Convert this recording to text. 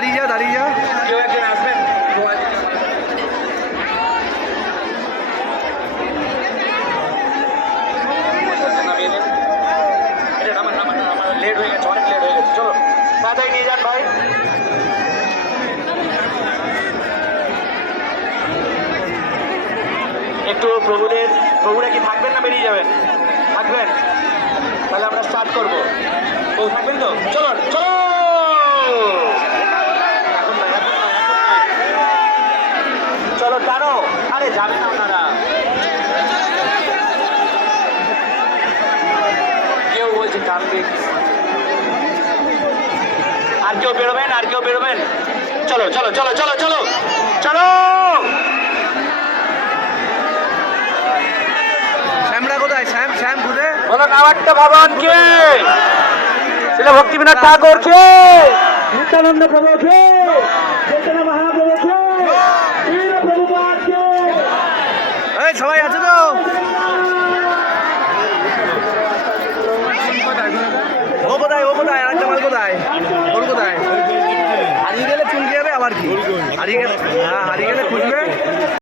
দাঁড়িয়ে যা দাঁড়িয়ে যা। কেউ একজন আসবেন লেট হয়ে গেছে, অনেক লেট হয়ে গেছে। চলো তাড়াতাড়ি নিয়ে যান ভাই। একটু প্রভুরা কি থাকবেন না বেরিয়ে যাবেন? থাকবেন, তাহলে আমরা স্টার্ট করবো। প্রভু থাকবেন তো? চলো চলো। এখন নয়, এখন নয়, এখন নয়। চলো টানো। আরে যাবেন না আপনারা। কেউ বলছে টানবে, আর কেউ বেরোবেন, আর কেউ বেরোবেন। চলো চলো চলো চলো চলো চলো। শ্যামরা কোথায়? শ্যাম শ্যাম ঘুরে বলো নাট্য ভবন কে? শিল ভক্তিবিনোদ ঠাকুর কে? নিত্যানন্দ প্রভু কে? চৈতন্য মহাপ্রভু কে? বীর প্রভুপাদ কে? এই সবাই আছে তো? ও কোথায়? ও কোথায়? আরেকটা মাল কোথায়? ওর কোথায়? হারিয়ে গেলে চুলকে যাবে আবার কি? হারিয়ে গেলে, হ্যাঁ হারিয়ে গেলে খুঁজবে।